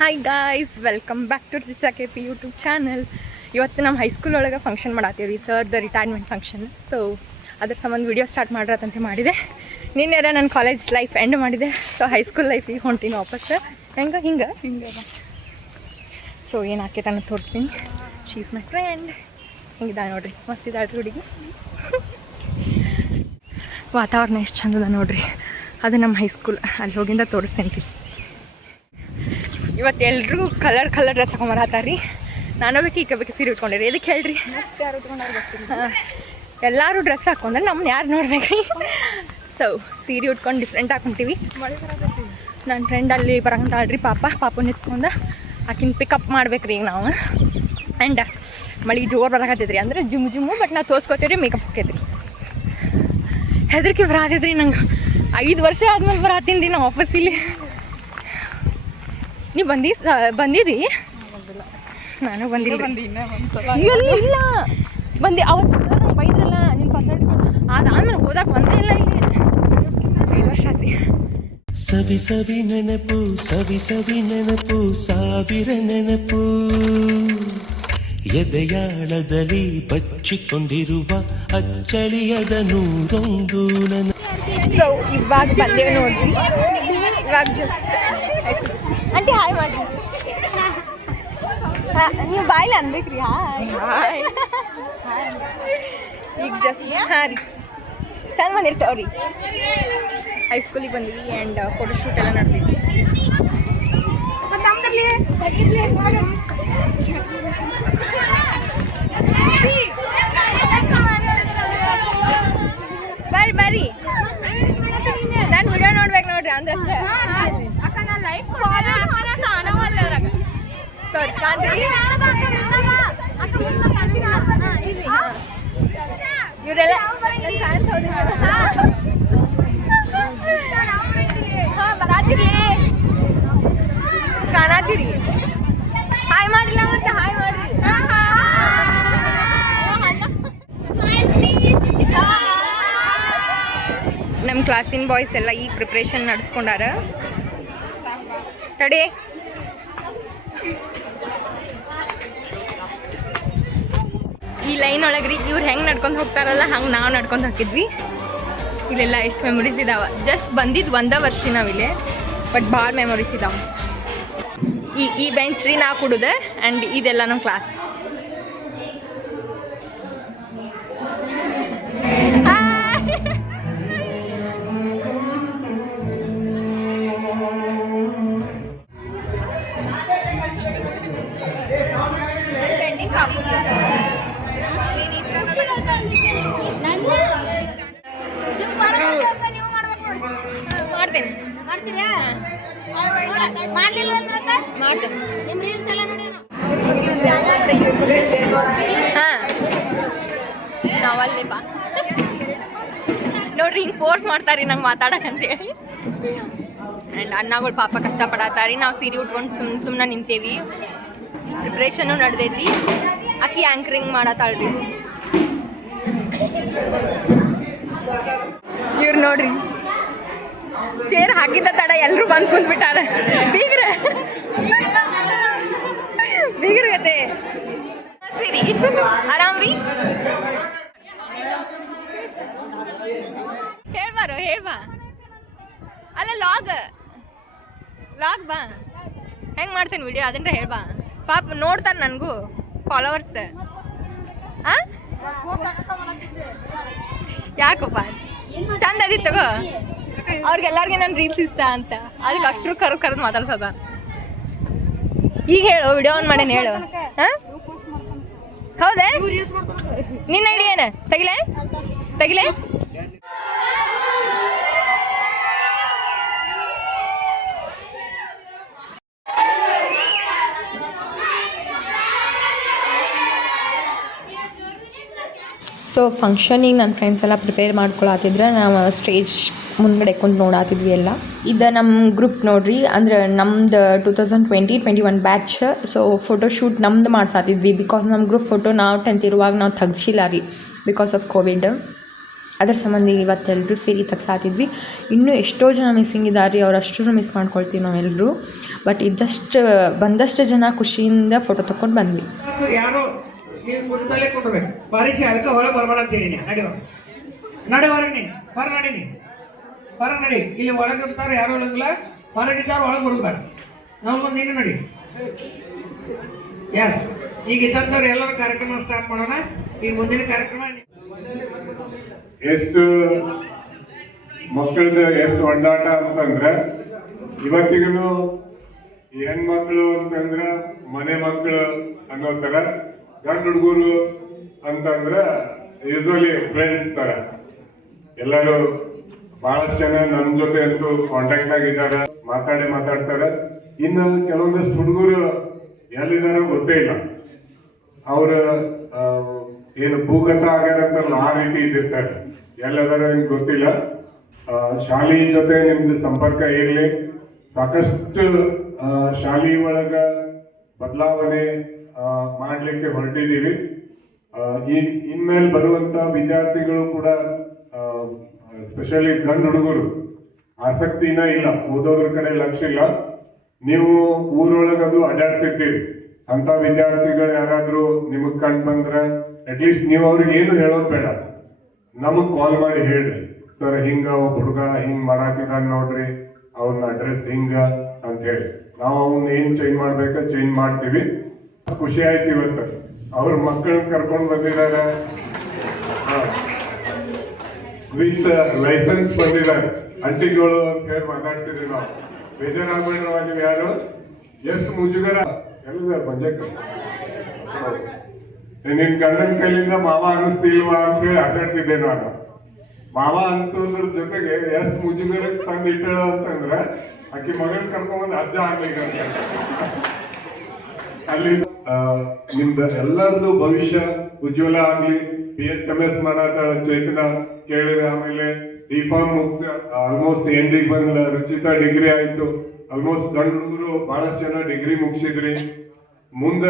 Hi guys, welcome back to Jita K P YouTube channel. ಇವತ್ತು ನಮ್ಮ high school ಒಳಗೆ function ಮಾಡತ್ತೀವಿ, ಸರ್ದ ರಿಟೈರ್ಮೆಂಟ್ ಫಂಕ್ಷನ್. ಸೊ ಅದ್ರ ಸಂಬಂಧ ವಿಡಿಯೋ ಸ್ಟಾರ್ಟ್ ಮಾಡಿರತ್ತಂತೆ ಮಾಡಿದೆ. ನಿನ್ನೆರ ನನ್ನ ಕಾಲೇಜ್ ಲೈಫ್ ಎಂಡ್ ಮಾಡಿದೆ. ಸೊ ಹೈಸ್ಕೂಲ್ ಲೈಫಿಗೆ ಹೊಂಟೀನಿ ವಾಪಸ್. ಹಿಂಗೆ ಸೊ ಏನು ಆಕೈತೆ ಅನ್ನೋದು ತೋರಿಸ್ತೀನಿ. She is my friend. ಹಿಂಗಿದ್ದಾಳೆ ನೋಡ್ರಿ, ಮಸ್ತ್ ಇದ್ದಾಳೆ ಹುಡುಗಿ. ವಾತಾವರಣ ಎಷ್ಟು ಚಂದದ ನೋಡ್ರಿ. ಅದು ನಮ್ಮ ಹೈಸ್ಕೂಲ್. ಅಲ್ಲಿ ಹೋಗಿಂದ ತೋರಿಸ್ತೇನೆ ರೀ. ಇವತ್ತು ಎಲ್ರಿಗೂ ಕಲರ್ ಡ್ರೆಸ್ ಹಾಕೊಂಬರತ್ತಾರ ರೀ. ನಾನು ಬೇಕು ಸೀರೆ ಉಟ್ಕೊಂಡಿರಿ. ಎದಕ್ಕೆ ಹೇಳ್ರಿ? ಎಲ್ಲರೂ ಡ್ರೆಸ್ ಹಾಕೊಂಡ್ರೆ ನಮ್ಮನ್ನ ಯಾರು ನೋಡ್ಬೇಕು? ಸೊ ಸೀರೆ ಉಟ್ಕೊಂಡು ಡಿಫ್ರೆಂಟ್ ಹಾಕೊಂತೀವಿ. ನನ್ನ ಫ್ರೆಂಡ್ ಅಲ್ಲಿ ಬರಂತಾಳ್ರಿ. ಪಾಪು ನಿಂತ್ಕೊಂಡು ಆಕಿನ ಪಿಕಪ್ ಮಾಡ್ಬೇಕು ರೀ ಈಗ ನಾವು. ಆ್ಯಂಡ್ ಮಳೆ ಜೋರು ಬರಕತ್ತೈತ್ರಿ, ಅಂದ್ರೆ ಜಿಮ್ಮು ಬಟ್ ನಾವು ತೋರಿಸ್ಕೊತೀವಿ. ಮೇಕಪ್ ಹಾಕೈತ್ರಿ. ಹೆದರಿಕೆ ಬರತ್ತೈತ್ರಿ ನಂಗೆ. 5 ವರ್ಷ ಆದ್ಮೇಲೆ ಬರತ್ತೀನಿ ರೀ ನಾವು ವಾಪಸ್ ಇಲ್ಲಿ. ನೀವು ಬಂದಿದ್ದಿ? ನಾನು ಬಂದಿಲ್ಲ. ಇಲ್ಲ ಬಂದು ಅವತ್ತು ನಂಗೆ ಬೈದ್ರಲ್ಲ ನಿನ್ನ ಪರ್ಸೆಂಟ್. ಅದಾದ್ಮೇಲೆ ಹೋದಾಗ ಬಂದೇ ಇಲ್ಲ ಇಲ್ಲಿ. 5 ವರ್ಷ ಆದ್ರಿ. ಸವಿ ಸವಿ ನೆನಪು ಸಾವಿರ ನೆನಪು ಎದೆಯಾಳದಲ್ಲಿ ಬಚ್ಚಿಕೊಂಡಿರುವ ಅಚ್ಚಳಿಯದ ನೂರೊಂದು ನನ್ನ. ಸೊ ಇವಾಗ ಬಂದೇವೆ ನೋಡ್ರಿ. ಇವಾಗ ಜಸ್ಟ್ ಆಂಟಿ ಹಾಯ್ ಮಾಡಿ. ನೀವು ಬಾಯ್ಲಿ ಅನ್ಬೇಕ್ರಿ ಹಾಯ್. ಈಗ ಜಸ್ಟ್ ಹಾಂ ರೀ, ಚಂದ ಬಂದಿರ್ತಾವ್ರಿ. ಹೈಸ್ಕೂಲಿಗೆ ಬಂದಿವಿ ಆ್ಯಂಡ್ ಫೋಟೋಶೂಟ್ ಎಲ್ಲ ನಡೆದಿದ್ವಿ. ಬರ್ರಿ ನಾನು ವಿಡಿಯೋ ನೋಡ್ಬೇಕು ನೋಡ್ರಿ. ಅಂದಷ್ಟೇ ಇವರೆಲ್ಲ ಬರಾತಿರಿ ಕಾಣಾತಿರಿ. ಹಾಯ್ ಮಾಡಿಲ್ಲ ಮತ್ತೆ ಹಾಯ್ ಮಾಡ್ರಿ. ನಮ್ಮ ಕ್ಲಾಸಿನ ಬಾಯ್ಸ್ ಎಲ್ಲ ಈಗ ಪ್ರಿಪ್ರೇಷನ್ ನಡೆಸ್ಕೊಂಡಾರ. ತಡೆ ಈ ಲೈನ್ ಒಳಗೆ ರೀ ಇವ್ರು ಹೆಂಗೆ ನಡ್ಕೊಂಡು ಹೋಗ್ತಾರಲ್ಲ ಹಂಗೆ ನಾವು ನಡ್ಕೊಂಡು ಹೋಗಿದ್ವಿ. ಇಲ್ಲೆಲ್ಲ ಎಷ್ಟು ಮೆಮೊರೀಸ್ ಇದಾವೆ. ಜಸ್ಟ್ ಬಂದಿದ್ದು 1 ವರ್ಷ ನಾವಿಲ್ಲೇ, ಬಟ್ ಭಾಳ ಮೆಮೊರೀಸ್ ಇದಾವೆ. ಈ ಬೆಂಚ್ ರೀ ನಾವು ಕುಡುದೆ. ಆ್ಯಂಡ್ ಇದೆಲ್ಲ ನಮ್ಮ ಕ್ಲಾಸ್. ನಾವಲ್ಲೇ ಬಾ ನೋಡ್ರಿ, ಹಿಂಗೆ ಫೋರ್ಸ್ ಮಾಡ್ತಾರ್ರಿ ನಂಗೆ ಮಾತಾಡಕ್ಕಂತೇಳಿ. ಆ್ಯಂಡ್ ಅಣ್ಣಗಳು ಪಾಪ ಕಷ್ಟಪಡತ್ತಾರಿ. ನಾವು ಸೀರೆ ಉಟ್ಕೊಂಡು ಸುಮ್ಮನೆ ನಿಂತೇವಿ. ಪ್ರಿಪ್ರೇಷನ್ನು ನಡೆದೈತಿ. ಆಕಿ ಆ್ಯಂಕರಿಂಗ್ ಮಾಡತ್ತಾಳ್ರಿ. ಇವ್ರು ನೋಡ್ರಿ, ಚೇರ್ ಹಾಕಿದ್ದ ತಡ ಎಲ್ಲರೂ ಬಂದು ಕುಂದ್ಬಿಟ್ಟಾರ. ಬೀಗ್ರಗತ್ತೆ ಸರಿ. ಆರಾಮ್ ರೀ? ಹೇಳ್ಬಾ ಅಲ್ಲ ಲಾಗ್ ಬಾ. ಹೆಂಗೆ ಮಾಡ್ತೇನೆ ವಿಡಿಯೋ ಅದನ್ನ ಹೇಳ್ಬಾ. ಪಾಪ ನೋಡ್ತಾರೆ ನನಗೂ ಫಾಲೋವರ್ಸ್. ಯಾಕಪ್ಪ ಚಂದ ಅದಿತ್ತು ತಗೋ. ಅವ್ರಿಗೆಲ್ಲರಿಗೆ ನನ್ನ ರೀಲ್ಸ್ ಇಷ್ಟ ಅಂತ ಅದಕ್ಕೆ ಅಷ್ಟ್ರು ಕರೆದು ಮಾತಾಡ್ಸೋದ. ಈಗ ಹೇಳು, ವಿಡಿಯೋ ಆನ್ ಮಾಡೇನು ಹೇಳು. ಹಾಂ ಹೌದಾ? ನಿನ್ನ ಐಡಿ ಏನು? ತೆಗಿಲೆ ಸೊ ಫಂಕ್ಷನಿಗೆ ನನ್ನ ಫ್ರೆಂಡ್ಸ್ ಎಲ್ಲ ಪ್ರಿಪೇರ್ ಮಾಡ್ಕೊಳತ್ತಿದ್ರೆ ನಾವು ಸ್ಟೇಜ್ ಮುಂದ್ಗಡೆ ಕುಂತು ನೋಡಾತಿದ್ವಿ ಎಲ್ಲ. ಇದು ನಮ್ಮ ಗ್ರೂಪ್ ನೋಡ್ರಿ. ಅಂದ್ರೆ ನಮ್ದು 2020-21 ಬ್ಯಾಚ್. ಸೊ ಫೋಟೋಶೂಟ್ ನಮ್ದು ಮಾಡ್ಸಾತಿದ್ವಿ. ಬಿಕಾಸ್ ನಮ್ಮ ಗ್ರೂಪ್ ಫೋಟೋ ನಾವು 10th ಇರುವಾಗ ನಾವು ತೆಗ್ಸಿಲ್ಲ ರೀ, ಬಿಕಾಸ್ ಆಫ್ ಕೋವಿಡ್. ಅದ್ರ ಸಂಬಂಧ ಇವತ್ತೆಲ್ಲರೂ ಸೇರಿ ತೆಗ್ಸಾತಿದ್ವಿ. ಇನ್ನೂ ಎಷ್ಟೋ ಜನ ಮಿಸ್ಸಿಂಗ್ ಇದ್ದಾರೆ ರೀ, ಅವ್ರು ಅಷ್ಟೂ ಮಿಸ್ ಮಾಡ್ಕೊಳ್ತೀವಿ ನಾವೆಲ್ಲರೂ. ಬಟ್ ಬಂದಷ್ಟು ಜನ ಖುಷಿಯಿಂದ ಫೋಟೋ ತೊಗೊಂಡು ಬಂದ್ವಿ. ಯಾರು ನೀವು ಕುಂತಲ್ಲೇ ಕೂತ್ಬೇಕು, ಪರೀಕ್ಷೆ ಅದಕ್ಕೆ ಹೊರಗೆ ಬರ್ಬೇಡಂತೀನಿ. ನಡಿ ಹೊರಗೆ ನೀ ಹೊರಗೆ ನಡಿ. ಇಲ್ಲಿ ಒಳಗಿರ್ತಾರೆ ಯಾರು ಒಳಗಿಲ್ಲ, ಹೊರಗಿದ್ದಾರೆ ಒಳಗೆ ಬರುತ್ತಾರೆ. ನಾವು ಬಂದು ನೀನು ನಡಿ. ಯಾರು ಈಗ ಇದ್ದಂಥವ್ರು ಎಲ್ಲರೂ ಕಾರ್ಯಕ್ರಮ ಸ್ಟಾರ್ಟ್ ಮಾಡೋಣ. ಈಗ ಮುಂದಿನ ಕಾರ್ಯಕ್ರಮ ಎಷ್ಟು ಮಕ್ಕಳದ್ದು ಎಷ್ಟು ಒಡಾಟ ಅಂತಂದ್ರೆ, ಇವತ್ತಿಗೂ ಹೆಣ್ಮಕ್ಳು ಅಂತಂದ್ರ ಮನೆ ಮಕ್ಕಳು ಅನ್ನೋ ತರ, ಗಂಡು ಹುಡುಗರು ಅಂತಂದ್ರ ಯೂಸ್ವಲಿ ಫ್ರೆಂಡ್ಸ್ ತರ. ಎಲ್ಲರೂ ಬಹಳಷ್ಟು ಜನ ನನ್ನ ಜೊತೆ ಅಂತೂ ಕಾಂಟ್ಯಾಕ್ಟ್ ಆಗಿದ್ದಾರೆ, ಮಾತಾಡ್ತಾರೆ. ಇನ್ನು ಕೆಲವೊಂದಷ್ಟು ಹುಡುಗರು ಎಲ್ಲಿದಾರೋ ಗೊತ್ತೇ ಇಲ್ಲ. ಅವ್ರ ಏನು ಭೂಗತ ಆಗ್ಯಾರಂತಾರಲ್ಲ ಆ ರೀತಿ ಇದ್ದಿರ್ತಾರೆ, ಎಲ್ಲದಾರ ನಿಮ್ಗೆ ಗೊತ್ತಿಲ್ಲ. ಶಾಲೆ ಜೊತೆ ನಿಮ್ದು ಸಂಪರ್ಕ ಇರಲಿ. ಸಾಕಷ್ಟು ಶಾಲೆ ಒಳಗ ಬದಲಾವಣೆ ಮಾಡ್ಲಿಕ್ಕೆ ಹೊರಟಿದ್ದೀವಿ. ಇನ್ಮೇಲೆ ಬರುವಂತ ವಿದ್ಯಾರ್ಥಿಗಳು ಕೂಡ ಸ್ಪೆಷಲಿ ಗಂಡು ಹುಡುಗರು ಆಸಕ್ತಿನ ಇಲ್ಲ, ಓದೋದ್ರ ಕಡೆ ಲಕ್ಷ್ಯ ಇಲ್ಲ. ನೀವು ಊರೊಳಗದು ಅಡ್ಡಾಡ್ತಿರ್ತೀರಿ. ಅಂತ ವಿದ್ಯಾರ್ಥಿಗಳು ಯಾರಾದ್ರೂ ನಿಮಗ್ ಕಂಡು ಬಂದ್ರೆ ಅಟ್ಲೀಸ್ಟ್ ನೀವು ಅವ್ರಿಗೆ ಏನು ಹೇಳೋದು ಬೇಡ, ನಮಗ್ ಕಾಲ್ ಮಾಡಿ ಹೇಳ್ರಿ, ಸರ್ ಹಿಂಗ ಒಬ್ಬ ಹುಡುಗ ಹಿಂಗ್ ಮಾಡಾತಿದಾನ ನೋಡ್ರಿ, ಅವ್ನ ಅಡ್ರೆಸ್ ಹಿಂಗ ಅಂತ ಹೇಳಿ ನಾವು ಅವ್ನ ಏನ್ ಚೇಂಜ್ ಮಾಡ್ಬೇಕ ಚೇಂಜ್ ಮಾಡ್ತೀವಿ. ಖುಷಿ ಆಯ್ತು ಇವತ್ತು ಅವ್ರ ಮಕ್ಕಳನ್ನ ಕರ್ಕೊಂಡು ಬಂದಿದ್ದಾರೆ, ವಿತ್ ಲೈಸೆನ್ಸ್ ಬಂದಿದ್ದಾರೆ. ಅಂಟಿಗಳು ಅಂತ ಹೇಳಿ ಮಾತಾಡ್ತಿದ್ವಿ ನಾವು. ಬೇಜಾರಾಗ್ಬೇಡ್ರ ನೀವು ಯಾರು, ಎಷ್ಟು ಮುಜುಗರ ಎಲ್ಲ ಬಂಜಕ್ಕ ನಿನ್ ಗಂಡನ ಕೈಲಿಂದ ಮಾವ ಅನಿಸ್ತಿಲ್ವಾ ಅಂತ ಹೇಳಿ ಆಟಾಡ್ತಿದ್ದೆ ನಾನು. ಮಾವ ಅನ್ಸೋದ್ರ ಜೊತೆಗೆ ಎಷ್ಟು ಮುಜುಗರಕ್ಕೆ ತಂದು ಇಟ್ಟಳು ಅಂತಂದ್ರೆ ಆಕಿ ಮಗನ್ ಕರ್ಕೊಂಡ್ಬಂದು ಅಜ್ಜ ಆಗ್ಲಿಕ್ಕೆ ಅಲ್ಲಿ ನಿಮ್ದ ಎಲ್ಲರದು ಭವಿಷ್ಯ ಉಜ್ವಲ ಆಗ್ಲಿ. PHMS ಮಾಡಾತ ಚೇತನ ಕೇಳಿದ್ರೆ, ಆಮೇಲೆ ಡಿಫಾರ್ಮ್ ಮುಗಿಸಿ ಆಲ್ಮೋಸ್ಟ್ ಎಂಡಿಗೆ ಬಂದ ರುಚಿತಾ ಡಿಗ್ರಿ ಆಯ್ತು. ಆಲ್ಮೋಸ್ಟ್ ಗಂಡು ಹುಡುಗರು ಬಹಳಷ್ಟು ಜನ ಡಿಗ್ರಿ ಮುಗಿಸಿದ್ರಿ. ಮುಂದ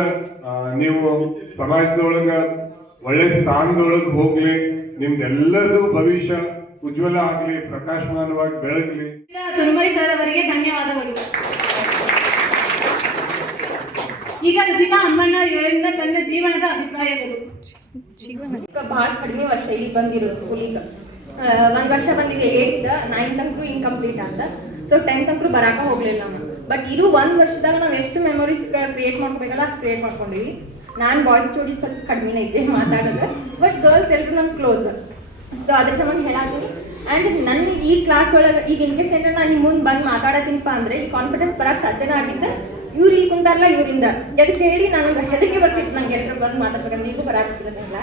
ನೀವು ಸಮಾಜದೊಳಗ ಒಳ್ಳೆ ಸ್ಥಾನದೊಳಗೆ ಹೋಗ್ಲಿ, ನಿಮ್ದೆಲ್ಲರದು ಭವಿಷ್ಯ ಉಜ್ವಲ ಆಗ್ಲಿ, ಪ್ರಕಾಶಮಾನವಾಗಿ ಬೆಳಗ್ಲಿ. ತುರುಮೈ ಸರ್ ಅವರಿಗೆ ಧನ್ಯವಾದಗಳು. ಈಗ ರುಚಿತಾ ಅಮ್ಮಣ್ಣ ಇವರಿಂದ ತನ್ನ ಜೀವನದ ಅಭಿಪ್ರಾಯಗಳು. ಭಾಳ ಕಡಿಮೆ ವರ್ಷ ಈಗ ಬಂದಿರೋ ಸ್ಕೂಲಿಗೆ. 1 ವರ್ಷ ಬಂದಿವಿ 8th 9th ಅಂತೂ ಇನ್ಕಂಪ್ಲೀಟ್ ಅಂತ. ಸೊ 10th ಅಂತೂ ಬರಾಕ ಹೋಗ್ಲಿಲ್ಲ ನಾವು. ಬಟ್ ಇದು 1 ವರ್ಷದಾಗ ನಾವು ಎಷ್ಟು ಮೆಮೊರೀಸ್ ಕ್ರಿಯೇಟ್ ಮಾಡ್ಕೋಬೇಕಲ್ಲ ಅಷ್ಟು ಕ್ರಿಯೇಟ್ ಮಾಡ್ಕೊಂಡಿವಿ. ನಾನು ಬಾಯ್ಸ್ ಜೋಡಿ ಸ್ವಲ್ಪ ಕಡಿಮೆ ಇದ್ದೆ ಮಾತಾಡೋದು, ಬಟ್ ಗರ್ಲ್ಸ್ ಎಲ್ಲರೂ ನಂಗೆ ಕ್ಲೋಸ್. ಸೊ ಅದ್ರ ಸಂಬಂಧ ಹೇಳಾತೀನಿ. ಆ್ಯಂಡ್ ನನ್ನ ಈ ಕ್ಲಾಸ್ ಒಳಗೆ ಈಗ ಇನ್ಕೇಸ್ ಏನಾರ ನಾನು ನಿಮ್ಮ ಮುಂದೆ ಬಂದು ಮಾತಾಡತ್ತೀನಪ್ಪ ಅಂದರೆ ಈ ಕಾನ್ಫಿಡೆನ್ಸ್ ಬರೋಕ್ಕೆ ಸಾಧ್ಯನೇ ಆಗಿದ್ದ. ಇವ್ರು ಇಲ್ಲಿ ಕುಂತಾರಲ್ಲ ಇವರಿಂದ ಎದಕ್ಕೆ ಹೇಳಿ ನನಗೆ ಹೆದರಿಕೆ ಬರ್ತಿತ್ತು, ನಂಗೆ ಎಲ್ಲರೂ ಬಂದು ಮಾತಾಡ್ಬೇಕಂದ್ರೆ ಈಗೂ ಬರಾಕ್ತಿರೋದಿಲ್ಲ.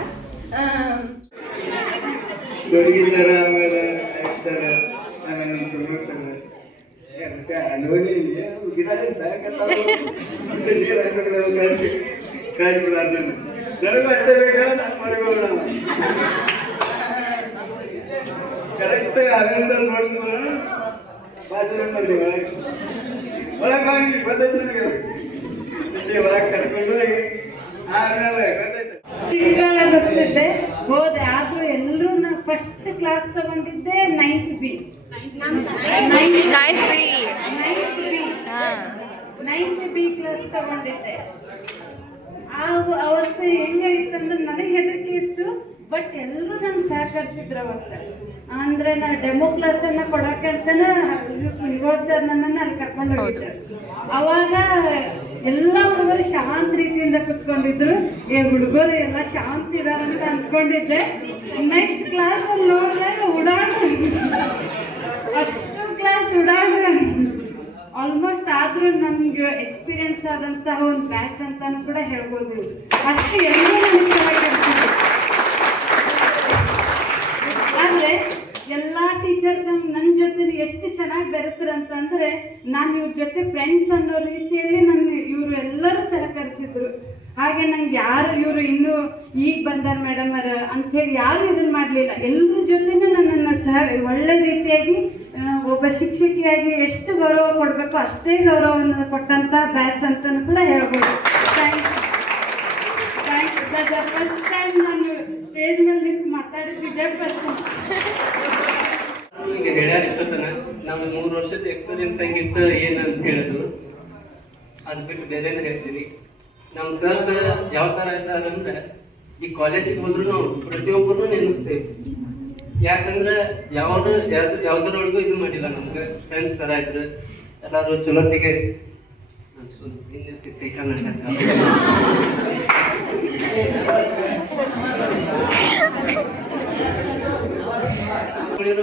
ಕರೆಕ್ಟ್ ಅವೆಂಡರ್ ನೋಡಿದ್ರೆ ಬಾಜು ಮಾಡಿ ಒಳಗಾಗಿ ಗೊತ್ತಾಯ್ತು ನನಗೆ ಒಳಗೆ ಕರ್ಕೊಂಡು ಆಮೇಲೆ ಗೊತ್ತಾಯ್ತು. ಚಿಕ್ಕಳ ಬರ್ತಿದ್ದೆ ಹೋದೆ, ಆದ್ರೂ ಎಲ್ಲರೂ ನಾನು ಫಸ್ಟ್ ಕ್ಲಾಸ್ ತಗೊಂಡಿದ್ದೆ 9th B ಕ್ಲಾಸ್ ತಗೊಂಡಿದ್ದೆ. ಅವತ್ತು ಹೆಂಗಾಗಿತ್ತಂದ್ರೆ ನನಗೆ ಹೆದರಿಕೆ ಇತ್ತು, ಬಟ್ ಎಲ್ಲರೂ ನಂಗೆ ಸಹಕರಿಸಿದ್ರು ಅವತ್ತು. ಅಂದ್ರೆ ನಾನು ಡೆಮೋ ಕ್ಲಾಸ್ ಅನ್ನ ಕೊಡೋಕೆ ಅಂತಾನೆ ಯುವರಾಜ್ ಸರ್ ನನ್ನನ್ನು ಅಲ್ಲಿ ಕರ್ಕೊಂಡು ಹೋಗಿದ್ದೆ. ಅವಾಗ ಎಲ್ಲ ಹುಡುಗರು ಶಾಂತ ರೀತಿಯಿಂದ ಕುತ್ಕೊಂಡಿದ್ರು. ಹುಡುಗರು ಎಲ್ಲ ಶಾಂತ ಇದಾರಂತ ಅನ್ಕೊಂಡಿದ್ದೆ. ನೆಕ್ಸ್ಟ್ ಕ್ಲಾಸ್ ಅಲ್ಲಿ ನೋಡಿದಾಗ ಅಷ್ಟು ಕ್ಲಾಸ್ ಆಲ್ಮೋಸ್ಟ್ ಆದ್ರೂ ನಮ್ಗೆ ಎಕ್ಸ್ಪೀರಿಯನ್ಸ್ ಆದಂತಹ ಒಂದು ಬ್ಯಾಚ್ ಅಂತಾನು ಕೂಡ ಹೇಳ್ಬೋದು. ಅಷ್ಟು ಎಲ್ಲರೂ ಆದ್ರೆ ಎಲ್ಲ ಟೀಚರ್ಸ್ ನನ್ನ ಜೊತೆ ಎಷ್ಟು ಚೆನ್ನಾಗಿ ಬೆರೆತರಂತಂದ್ರೆ ನಾನು ಇವ್ರ ಜೊತೆ ಫ್ರೆಂಡ್ಸ್ ಅನ್ನೋ ರೀತಿಯಲ್ಲಿ ಇವರು ಎಲ್ಲರೂ ಸಹಕರಿಸಿದ್ರು. ಹಾಗೆ ನಂಗೆ ಯಾರು ಇವರು ಇನ್ನೂ ಈಗ ಬಂದಾರ ಮೇಡಮ್ ಅಂಥೇಳಿ ಯಾರು ಇದನ್ನ ಮಾಡಲಿಲ್ಲ. ಎಲ್ಲರ ಜೊತೆನೂ ನನ್ನನ್ನು ಒಳ್ಳೆ ರೀತಿಯಾಗಿ ಒಬ್ಬ ಶಿಕ್ಷಕಿಯಾಗಿ ಎಷ್ಟು ಗೌರವ ಕೊಡಬೇಕು ಅಷ್ಟೇ ಗೌರವವನ್ನು ಕೊಟ್ಟಂಥ ಬ್ಯಾಚ್ ಅಂತಲೂ ಕೂಡ ಹೇಳ್ಬೋದು. ಥ್ಯಾಂಕ್ಸ್. ಫಸ್ಟ್ ಟೈಮ್ ನಾನು ಸ್ಟೇಜ್ ಮೇಲೆ ನಿಂತು ಮಾತಾಡಿ ಈಗ ಹೇಳ್ಯಾರ ಇಷ್ಟತನ ನಮ್ಗೆ 3 ವರ್ಷದ ಎಕ್ಸ್ಪೀರಿಯನ್ಸ್ ಹೆಂಗಿತ್ತು ಏನಂತ ಹೇಳಿದ್ರು, ಅದು ಬಿಟ್ಟು ಬೇರೆನೇ ಹೇಳ್ತೀವಿ. ನಮ್ಮ ಸರ್ ಯಾವ ಥರ ಇದ್ದಾರಂದ್ರೆ ಈ ಕಾಲೇಜಿಗೆ ಹೋದ್ರು ನಾವು ಪ್ರತಿಯೊಬ್ಬರು ನೆನೆಸ್ತೇವೆ. ಯಾಕಂದ್ರೆ ಯಾವ್ದ್ರೊಳಗೂ ಇದು ಮಾಡಿಲ್ಲ, ನಮ್ಗೆ ಫ್ರೆಂಡ್ಸ್ ಥರ ಇದ್ರು ಎಲ್ಲರೂ ಚಲೋತ್ತಿಗೆ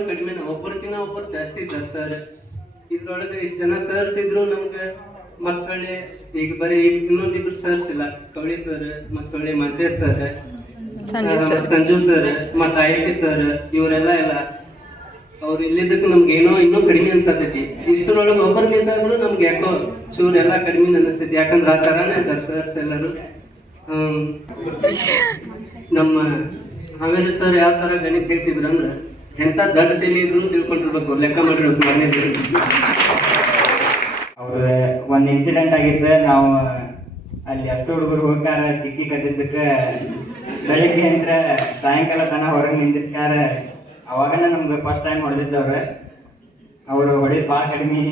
ಕಡಿಮೆ, ಒಬ್ಬರಿಗಿನ್ನ ಒಬ್ಬರು ಜಾಸ್ತಿ ಇದ್ದಾರೆ ಸರ್. ಇದ್ರೊಳಗೆ ಇಷ್ಟು ಜನ ಸರ್ಸ್ ಇದ್ರು ನಮ್ಗೆ ಮಕ್ಕಳೇ ಈಗ ಬರೀ ಇನ್ನೊಂದಿಬ್ರು ಸರ್ಸ್ ಇಲ್ಲ, ಕವಳಿ ಸರ್, ಮಕ್ಕಳೇ ಮಂತೇಶ್ ಸರ್, ಸಂಜು ಸರ್, ಮತ್ತೆ IIT ಸರ್, ಇವರೆಲ್ಲ ಇಲ್ಲ. ಅವ್ರು ಇಲ್ಲಿದ್ದಕ್ಕೂ ನಮ್ಗೆ ಏನೋ ಇನ್ನೂ ಕಡಿಮೆ ಅನ್ಸತೈತಿ. ಇಷ್ಟರೊಳಗೆ ಒಬ್ಬರು ಮಿಸ್ ಆದ್ರು ನಮ್ಗೆ ಯಾಕೋ ಚೂರು ಎಲ್ಲ ಕಡಿಮೆ ಅನಿಸ್ತೈತಿ. ಯಾಕಂದ್ರೆ ಆ ಥರನೇ ಇದ್ದಾರೆ ಸರ್ಸ್ ಎಲ್ಲರೂ. ನಮ್ಮ ಆಮೇಲೆ ಸರ್ ಯಾವ ಥರ ಗಣಿತ ಹೇಳ್ತಿದ್ರು ಅಂದ್ರೆ ಎಂಥ ದೊಡ್ಡ ತಲೆ ಇದ್ರು ತಿಳ್ಕೊಂಡಿರ್ಬೇಕು, ಲೆಕ್ಕ ಮಾಡಿರ್ಬೇಕು ಮನೆ. ಅವ್ರ ಒಂದು ಇನ್ಸಿಡೆಂಟ್ ಆಗಿತ್ತು. ನಾವು ಅಲ್ಲಿ ಅಷ್ಟು ಹುಡುಗರು ಹೋಗ್ತಾರ ಚಿಕ್ಕಿ ಕದ್ದಿದ್ದಕ್ಕೆ ಬೆಳಿಗ್ಗೆ ಅಂದ್ರೆ ಸಾಯಂಕಾಲ ತನಕ ಹೊರಗೆ ನಿಂದಿರ್ತಾರ. ಅವಾಗನೇ ನಮ್ಗೆ ಫಸ್ಟ್ ಟೈಮ್ ಹೊಡೆದಿದ್ದವ್ರೆ. ಅವರು ಹೊಡೆದು ಭಾಳ ಕಡಿಮೆ.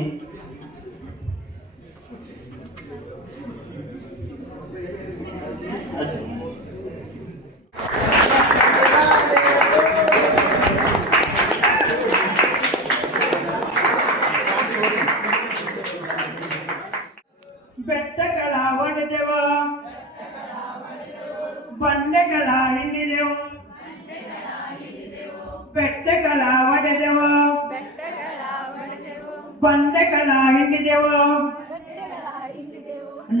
ಬೆಟ್ಟಗಳ ಒಡೆದೆವ, ಬಂಡೆಗಳ ಹಿಡಿದೆವು, ಬೆಟ್ಟಗಳ ಒಡೆದೆವು, ಬಂಡೆಗಳ ಹಿಡಿದೆವು,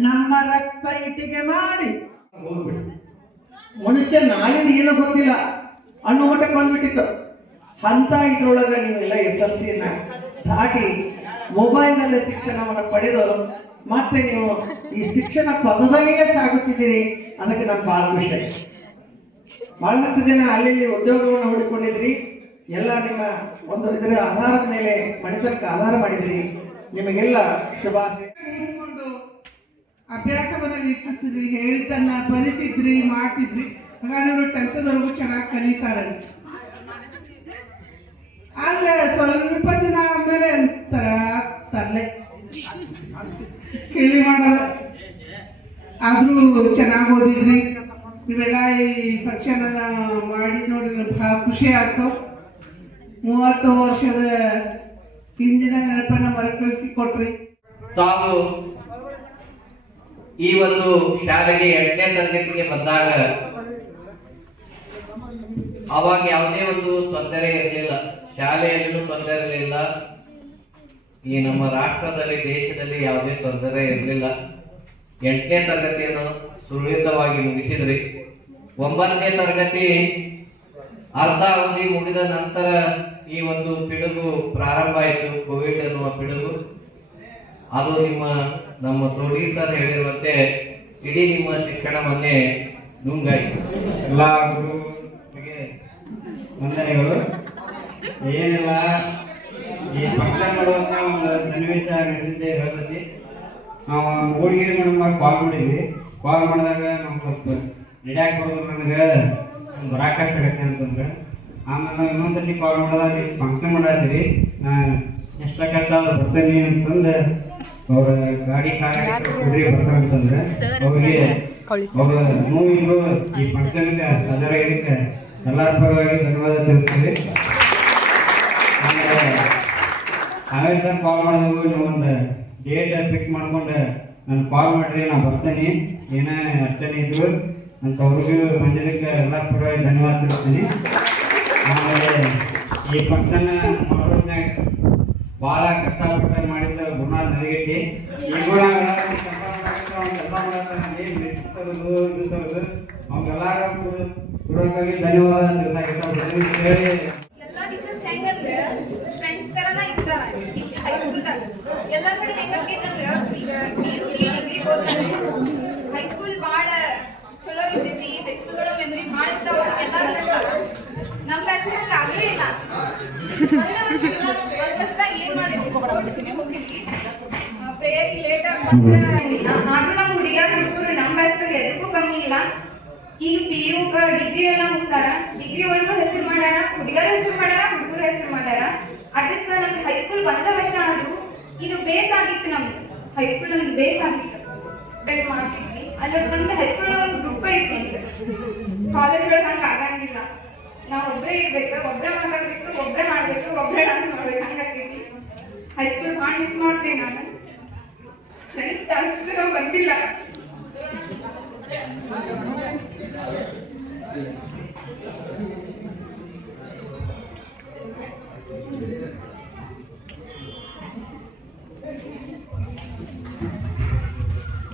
ನಮ್ಮ ರಕ್ತ ಇಟ್ಟಿಗೆ ಮಾಡಿ ಹೋಗ್ಬಿಟ್ಟು ಮನುಷ್ಯ ನಾಳಿನ ಏನೋ ಗೊತ್ತಿಲ್ಲ ಅನ್ನೋ ಮಟ್ಟಕ್ಕೆ ಬಂದ್ಬಿಟ್ಟಿತ್ತು. ಅಂತ ಇದ್ರೊಳಗೆ ನೀವೆಲ್ಲ SLC ದಾಟಿ ಮೊಬೈಲ್ನಲ್ಲೇ ಶಿಕ್ಷಣವನ್ನು ಪಡೆದು ಮತ್ತೆ ನೀವು ಈ ಶಿಕ್ಷಣ ಪದದಲ್ಲಿಯೇ ಸಾಗುತ್ತಿದ್ದೀರಿ. ಅದಕ್ಕೆ ನಾನು ಭಾಳ ಖುಷಿ ಆಯ್ತು. ಭಾಳ ಹತ್ತು ಜನ ಅಲ್ಲಿ ಉದ್ಯೋಗವನ್ನು ಹುಡುಕೊಂಡಿದ್ರಿ. ಎಲ್ಲ ನಿಮ್ಮ ಒಂದು ಇದರ ಆಧಾರದ ಮೇಲೆ ಮಣಿತನಕ್ಕೆ ಆಧಾರ ಮಾಡಿದ್ರಿ. ನಿಮಗೆಲ್ಲ ಶುಭಾಶಯ. ಅಭ್ಯಾಸವನ್ನು ವೀಕ್ಷಿಸಿದ್ರಿ, ಹೇಳಿದ್ದನ್ನ ಬರೀತಿದ್ರಿ, ಮಾಡ್ತಿದ್ರಿ. ಹಾಗಾಗಿ ಇವರು 10th ಚೆನ್ನಾಗಿ ಕಲಿತಾರೆ. ಆದ್ರೆ ಸ್ವಲ್ಪ ದಿನ ಆದ್ಮೇಲೆ ತರಲೆ ಕೇಳಿ ಮಾಡೋದು. ಆದ್ರೂ ಚೆನ್ನಾಗಿ ಓದಿದ್ರಿ. ನೀವೆಲ್ಲ ಈ ಫಂಕ್ಷನ್ ಅನ್ನ ಮಾಡಿ ನೋಡಿ ಬಹಳ ಖುಷಿ ಆಯ್ತು. 30 ವರ್ಷದ ಹಿಂದಿನ ನೆನಪನ್ನ ಮರುಕಳಿಸಿ ಕೊಟ್ರಿ. ತಾವು ಈ ಒಂದು ಶಾಲೆಗೆ 8ನೇ ತರಗತಿಗೆ ಬಂದಾಗ ಅವಾಗ ಯಾವುದೇ ಒಂದು ತೊಂದರೆ ಇರಲಿಲ್ಲ, ಶಾಲೆಯಲ್ಲೂ ತೊಂದರೆ ಇರಲಿಲ್ಲ, ಈ ನಮ್ಮ ರಾಷ್ಟ್ರದಲ್ಲಿ ದೇಶದಲ್ಲಿ ಯಾವುದೇ ತೊಂದರೆ ಇರಲಿಲ್ಲ. 8ನೇ ತರಗತಿಯನ್ನು ಸುರಳಿತವಾಗಿ ಮುಗಿಸಿದ್ರಿ. 9ನೇ ತರಗತಿ ಅರ್ಧ ಅವಧಿ ಮುಗಿದ ನಂತರ ಈ ಒಂದು ಪಿಡುಗು ಪ್ರಾರಂಭ ಆಯಿತು, ಕೋವಿಡ್ ಅನ್ನುವ ಪಿಡುಗು. ಅದು ನಮ್ಮ ಪ್ರೋಡ್ಯೂಸರ್ ಹೇಳಿರುವಂತೆ ಇಡೀ ನಿಮ್ಮ ಶಿಕ್ಷಣವನ್ನೇ ನುಂಗಾಯಿತು. ಎಲ್ಲ ಗುರುಗಳಿಗೆ ವಂದನೆಗಳು. ಏನಿಲ್ಲ, ಈ ಫಂಕ್ಷನ್ ಮಾಡುವಂಥ ಒಂದು ಸನ್ನಿವೇಶ ನಡೆದಿದ್ದೆ ಹೇಳ್ತೈತಿ. ನಾವು ಊರಿಗೆ ಮೇಡಮ್ ಕಾಲ್ ಮಾಡಿದ್ವಿ. ಕಾಲ್ ಮಾಡಿದಾಗ ನಾವು ಸ್ವಲ್ಪ ರೆಡಿಯಾಗಿ ಬರೋದು ನನಗೆ ಬರಾಕಷ್ಟ ಆಗತ್ತೆ ಅಂತಂದ್ರೆ, ಆಮೇಲೆ ನಾವು ಇನ್ನೊಂದ್ಸತಿ ಕಾಲ್ ಮಾಡಿದಾಗ ಫಂಕ್ಷನ್ ಮಾಡಾತೀವಿ, ಎಷ್ಟು ಕೆಲಸ ಬರ್ತೀನಿ ಅಂತಂದು ಅವ್ರ ಗಾಡಿ ಬರ್ತಾರೆ ಅಂತಂದ್ರೆ ಅವ್ರಿಗೆ ಅವ್ರ ನೋವಿದ್ರು ಈ ಫಂಕ್ಷನ್ಗೆ ಹಾಜರಾಗಿದ್ದಕ್ಕೆ ಎಲ್ಲರ ಪರವಾಗಿ ಧನ್ಯವಾದ ತಿಳಿಸ್ತೀವಿ. ಆಮೇಲೆ ಸರ್ ಕಾಲ್ ಮಾಡಿದವು, ನೀವು ಒಂದು ಡೇಟ್ ಫಿಕ್ಸ್ ಮಾಡ್ಕೊಂಡು ನಾನು ಕಾಲ್ ಮಾಡಿರಿ, ನಾನು ಬರ್ತೀನಿ, ಏನೇ ಅಷ್ಟೇ ಇದ್ರು ಅಂತ ಅವ್ರಿಗೂ ಬಂದಿದ್ದಕ್ಕೆ ಎಲ್ಲರ ಪರವಾಗಿ ಧನ್ಯವಾದ ತಿಳಿಸ್ತೀನಿ. ಆಮೇಲೆ ಈ ಫಂಕ್ಷನ್ ಮಾಡೋದ್ನಾಗ ಭಾಳ ಕಷ್ಟಪಟ್ಟು ಮಾಡಿದ್ದ ಗುರುನಾಥ್ ನದಿಗೆಟ್ಟಿ ಈಗೂಡ ಅವ್ರಿಗೆಲ್ಲರ ಪೂರ್ವಕವಾಗಿ ಧನ್ಯವಾದ ತಿಳಿಸಕ್ಕೆ ಇಷ್ಟಪಡ್ತೀನಿ. ಎಲ್ಲ ಟೀಚರ್ಸ್ ಹೆಂಗಂದ್ರೆ ಫ್ರೆಂಡ್ಸ್ ತರನ ಇರ್ತಾರ. ಇಲ್ಲಿ ಹೈಸ್ಕೂಲ್ದಾಗ ಎಲ್ಲರ ಕಡೆ ಹೆಂಗಾಗೈತಂದ್ರೆ ಈಗ PUC ಡಿಗ್ರಿ ಹೋದ್ರೆ ಹೈಸ್ಕೂಲ್ ಭಾಳ ಚಲೋ ಇರ್ತೈತಿ. ಹೈಸ್ಕೂಲ್ಗಳು ಮೆಮೊರಿ ಭಾಳ ಇರ್ತಾವ, ಎಲ್ಲರೂ ಇರ್ತಾರ. ನಮ್ಮ ಬ್ಯಾಚ್ ಆಗಲೇ ಇಲ್ಲ. ಒಂದು ವರ್ಷದಾಗ ಏನು ಮಾಡಿದ್ವಿ, ಸ್ಪೋರ್ಟ್ಸ್ಗೆ ಹೋಗಿದ್ವಿ, ಪ್ರೇಯರಿಗೆ ಲೇಟಾಗಿ ಬಂದ್ರೆ ಆದ್ರೂ ನಮ್ಮ ಹುಡುಗಿಯರ ಹುಡುಗರು ನಮ್ಮ ಬ್ಯಾಚ್ದಾಗ ಎದಕ್ಕೂ ಕಮ್ಮಿ ಇಲ್ಲ. ಈಗ PU ಡಿಗ್ರಿ ಎಲ್ಲ ಮುಗಿಸಾರ. ಡಿಗ್ರಿ ಒಳಗೂ ಹೆಸರು ಮಾಡ್ಯಾರ, ಹುಡುಗರ ಹೆಸರು ಮಾಡ್ಯಾರ, ಹುಡುಗರ ಹೆಸರು ಮಾಡ್ಯಾರ. ಅದಕ್ಕೆ ನಮ್ದು ಹೈಸ್ಕೂಲ್ ಒಂದ ವರ್ಷ ಆದ್ರೂ ಇದು ಬೇಸ್ ಆಗಿತ್ತು. ನಮ್ದು ಹೈಸ್ಕೂಲ್ ನಮ್ದು ಬೇಸ್ ಆಗಿತ್ತು. ಬೆಟ್ ಮಾಡ್ತಿದ್ವಿ ಅಲ್ಲಿ ನಮ್ದು ಹೈಸ್ಕೂಲ್ ಒಂದು ಗ್ರೂಪ್ ಐತಿ. ಕಾಲೇಜ್ ಒಳಗೆ ಹಂಗೆ ಆಗಂಗಿಲ್ಲ. ನಾವು ಒಬ್ಬರೇ ಇರ್ಬೇಕು, ಒಬ್ಬರೇ ಮಾತಾಡ್ಬೇಕು, ಒಬ್ಬರೇ ಮಾಡ್ಬೇಕು, ಒಬ್ಬರೇ ಡಾನ್ಸ್ ಮಾಡ್ಬೇಕು, ಹಂಗಾಗ್ತೈತಿ. ಹೈಸ್ಕೂಲ್ ಮಾಡಿ ಮಿಸ್ ಮಾಡ್ತೀನಿ ನಾನು. ಫ್ರೆಂಡ್ಸ್ ಜಾಸ್ತಿ ನಾವು ಬಂದಿಲ್ಲ.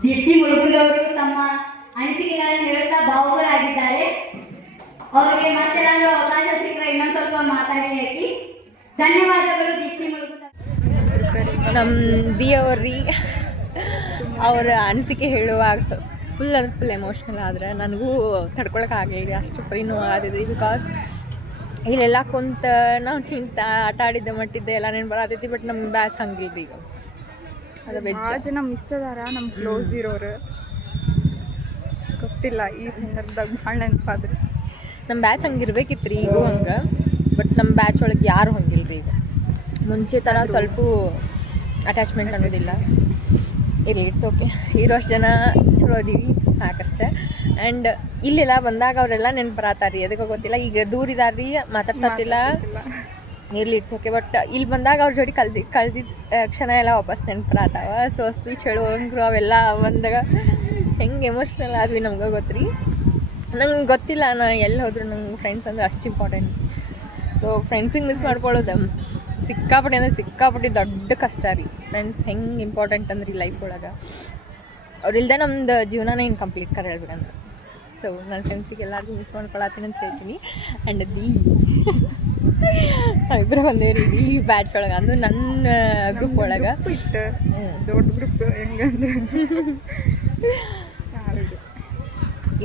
ದೀಪ್ತಿ ಮುಳುಗುದವರು ತಮ್ಮ ಅನಿಸಿಕೆಗಳನ್ನು ಹೇಳುತ್ತಾ ಭಾವುಕರಾಗಿದ್ದಾರೆ. ಅವರಿಗೆ ಮತ್ತೆ ನಾನು ಅವಕಾಶ ಸಿಕ್ಕರೆ ಇನ್ನೊಂದು ಸ್ವಲ್ಪ ಮಾತಾಡಿ ಹಾಕಿ. ಧನ್ಯವಾದಗಳು ದೀಪ್ತಿ ಮುಳುಗುದ. ನಮ್ಮ ದಿಯವ್ರಿ ಅವರ ಅನಿಸಿಕೆ ಹೇಳುವಾಗ ಫುಲ್ ಅಂದ್ರೆ ಫುಲ್ ಎಮೋಷ್ನಲ್ ಆದ್ರೆ ನನಗೂ ತಡ್ಕೊಳಕ್ಕಾಗಲಿಲ್ಲ. ಅಷ್ಟು ಪರಿ ನೋವಾಗ್ತಿದ್ವಿ. ಬಿಕಾಸ್ ಇಲ್ಲೆಲ್ಲ ಕುಂತ ನಾವು ಆಟ ಆಡಿದ್ದೆ ಮಟ್ಟಿದ್ದೆ ಎಲ್ಲ ನೆನ್ಪು ಬರತೈತಿ. ಬಟ್ ನಮ್ಮ ಬ್ಯಾಚ್ ಹಂಗಿಲ್ರಿ. ಈಗ ಅದು ಭಾಳ ಜನ ಮಿಸ್ ಅದಾರ ನಮ್ಮ ಕ್ಲೋಸ್ ಇರೋರು. ಗೊತ್ತಿಲ್ಲ ಈ ಸಂದರ್ಭದಾಗ ಭಾಳ ನೆನಪಾದ್ರಿ. ನಮ್ಮ ಬ್ಯಾಚ್ ಹಂಗಿರ್ಬೇಕಿತ್ತು ರೀ. ಈಗೂ ಹಂಗೆ. ಬಟ್ ನಮ್ಮ ಬ್ಯಾಚ್ ಒಳಗೆ ಯಾರು ಹಂಗಿಲ್ರಿ. ಈಗ ಮುಂಚೆ ಥರ ಸ್ವಲ್ಪ ಅಟ್ಯಾಚ್ಮೆಂಟ್ ಅನ್ನೋದಿಲ್ಲ. ಇರಲಿ, ಇಟ್ಸ್ ಓಕೆ. ಇರೋಷ್ಟು ಜನ ಚಲೋ ಅದೀವಿ, ಸಾಕಷ್ಟೇ. ಆ್ಯಂಡ್ ಇಲ್ಲೆಲ್ಲ ಬಂದಾಗ ಅವರೆಲ್ಲ ನೆನ್ಪು ಬರತ್ತಾರ. ಅದಕ್ಕೆ ಗೊತ್ತಿಲ್ಲ. ಈಗ ದೂರ ಇದಾರ್ರಿ, ಮಾತಾಡ್ಸತ್ತಿಲ್ಲ. ಇರಲಿ, ಇಟ್ಸ್ ಓಕೆ. ಬಟ್ ಇಲ್ಲಿ ಬಂದಾಗ ಅವ್ರ ಜೋಡಿ ಕಳ್ದಿದ್ದ ಕ್ಷಣ ಎಲ್ಲ ವಾಪಸ್ ನೆನ್ಪು ಬರತ್ತಾವ. ಸೊ ಸ್ಪೀಚ್ ಹೇಳುವಂಗ್ರು ಅವೆಲ್ಲ ಬಂದಾಗ ಹೆಂಗೆ ಎಮೋಷ್ನಲ್ ಆದ್ವಿ ನಮ್ಗೆ ಗೊತ್ತು ರೀ. ನಂಗೆ ಗೊತ್ತಿಲ್ಲ, ನಾ ಎಲ್ಲಿ ಹೋದ್ರು ನಂಗೆ ಫ್ರೆಂಡ್ಸ್ ಅಂದ್ರೆ ಅಷ್ಟು ಇಂಪಾರ್ಟೆಂಟ್. ಸೊ ಫ್ರೆಂಡ್ಸಿಗೆ ಮಿಸ್ ಮಾಡ್ಕೊಳ್ಳೋದು ಸಿಕ್ಕಾಪಟ್ಟೆ ಅಂದರೆ ಸಿಕ್ಕಾಪಟ್ಟೆ ದೊಡ್ಡ ಕಷ್ಟ ರೀ. ಫ್ರೆಂಡ್ಸ್ ಹೆಂಗೆ ಇಂಪಾರ್ಟೆಂಟ್ ಅಂದ್ರೆ ಈ ಲೈಫ್ ಒಳಗೆ ಅವ್ರಿಲ್ದೆ ನಮ್ದು ಜೀವನನೇ ಇನ್ಕಂಪ್ಲೀಟ್ ಕರೆ ಹೇಳ್ಬೇಕಂದ್ರೆ. ಸೊ ನನ್ನ ಫ್ರೆಂಡ್ಸಿಗೆ ಎಲ್ಲರಿಗೂ ಮಿಸ್ ಮಾಡ್ಕೊಳತ್ತೀನಿ ಅಂತ ಹೇಳ್ತೀನಿ. ಆ್ಯಂಡ್ ನಾವಿಬ್ಬರು ಬಂದೇ ರೀ ಈ ಬ್ಯಾಚ್ ಒಳಗೆ, ಅಂದ್ರೆ ನನ್ನ ಗ್ರೂಪ್ ಒಳಗೆ ಇತ್ತು ದೊಡ್ಡ ಗ್ರೂಪ್. ಹೆಂಗಂದ್ರೆ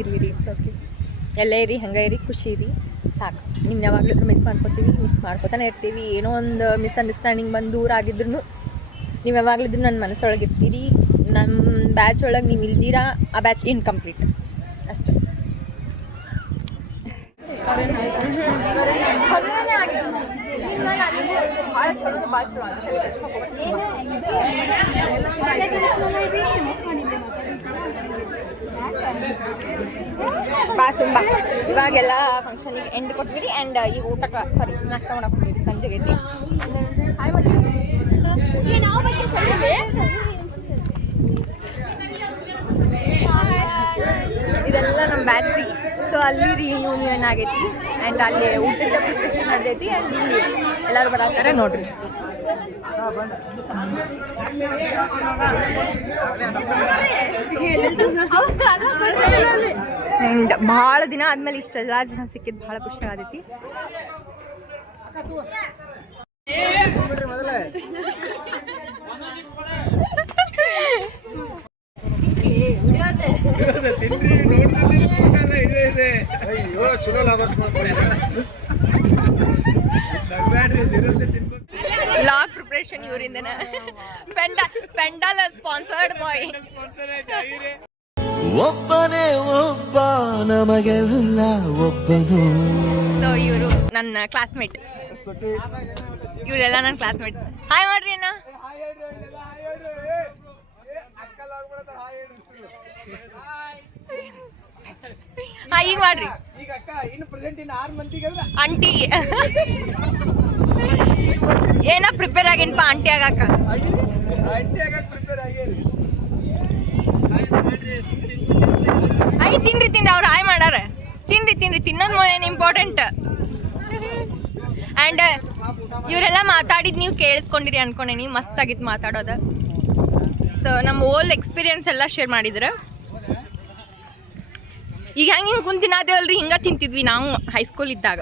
ಇರಲಿ ರೀ, ಇಟ್ಸ್ ಓಕೆ. ಎಲ್ಲೇ ಇರಿ, ಹಂಗೆ ಇರಿ, ಖುಷಿ ಇರಿ, ಸಾಕು. ನಿಮ್ಮ ಯಾವಾಗಲೂ ಮಿಸ್ ಮಾಡ್ಕೋತೀವಿ, ಮಿಸ್ ಮಾಡ್ಕೋತಾನೆ ಇರ್ತೀವಿ. ಏನೋ ಒಂದು ಮಿಸ್ಅಂಡರ್ಸ್ಟ್ಯಾಂಡಿಂಗ್ ಬಂದು ದೂರ ಆಗಿದ್ರು ನೀವು ಯಾವಾಗಲಿದ್ರು ನನ್ನ ಮನಸ್ಸೊಳಗೆ ಇರ್ತೀರಿ. ನಮ್ಮ ಬ್ಯಾಚ್ ಒಳಗೆ ನೀವು ಇಲ್ದಿರಾ ಆ ಬ್ಯಾಚ್ ಇನ್ಕಂಪ್ಲೀಟ್ ಅಷ್ಟೇ. ಬಾ ಸುಂಬಾ. ಇವಾಗೆಲ್ಲ ಫಂಕ್ಷನಿಗೆ ಎಂಡ್ ಕೊಟ್ಬಿಡಿ. ಆ್ಯಂಡ್ ಈಗ ಊಟಕ್ಕೆ ನಾಷ್ಟ ಮಾಡಕ್ಕೆ ಹೋಗಿರಿ, ಸಂಜೆಗೆ ಐತಿ. ಹಾಯ್ ಮಾಡಿ. ಇದೆಲ್ಲ ನಮ್ಮ ಬ್ಯಾಟ್ರಿ. ಸೊ ಅಲ್ಲಿ ರಿಯೂನಿಯನ್ ಆಗೈತಿ. ಆ್ಯಂಡ್ ಅಲ್ಲಿ ಊಟದ ಪ್ರಿಪ್ರೇಷನ್ ನಡೆದೈತಿ. ಆ್ಯಂಡ್ ಇಲ್ಲಿ ಎಲ್ಲರೂ ಬರತ್ತಾರೆ ನೋಡ್ರಿ. ಆ್ಯಂಡ್ ಭಾಳ ದಿನ ಆದ್ಮೇಲೆ ಇಷ್ಟೆಲ್ಲ ಜನ ಸಿಕ್ಕಿದ್ದು ಭಾಳ ಖುಷಿ ಆಗೈತಿ. ಬ್ಲಾಗ್ ಪ್ರಿಪ್ರೇಷನ್ ಇವರಿಂದನೇ. Pandal sponsored boy. ಒಬ್ಬನೇ ಒಬ್ಬ ನಮಗೆಲ್ಲ ಒಬ್ಬನು. ಸೊ ಇವರು ನನ್ನ ಕ್ಲಾಸ್ಮೇಟ್. ಇವರೆಲ್ಲ ನನ್ನ ಕ್ಲಾಸ್ಮೇಟ್. ಹಾಯ್ ಮಾಡ್ರಿ ಅಣ್ಣ. ಈಗ ಮಾಡ್ರಿ ಆಂಟಿ. ಏನ ಪ್ರಿಪೇರ್ ಆಗೇನಪ್ಪ ಆಂಟಿ ಆಗಾಕ. ತಿನ್ರಿ ಅವ್ರು ಹಾಯ್ ಮಾಡಾರ. ತಿನ್ರಿ ತಿನ್ನೋದು ಏನು ಇಂಪಾರ್ಟೆಂಟ್. ಆ್ಯಂಡ್ ಇವರೆಲ್ಲ ಮಾತಾಡಿದ್ದು ನೀವು ಕೇಳಿಸ್ಕೊಂಡಿರಿ ಅನ್ಕೊಂಡೇನಿ. ಮಸ್ತ್ ಆಗಿತ್ತು ಮಾತಾಡೋದು. ಸೊ ನಮ್ಮ ಓಲ್ಡ್ ಎಕ್ಸ್ಪೀರಿಯನ್ಸ್ ಎಲ್ಲ ಶೇರ್ ಮಾಡಿದ್ರೆ. ಈಗ ಹೆಂಗೆ ಕುಂತಿನಾದೇವಲ್ರಿ, ಹಿಂಗೆ ತಿಂತಿದ್ವಿ ನಾವು ಹೈಸ್ಕೂಲ್ ಇದ್ದಾಗ.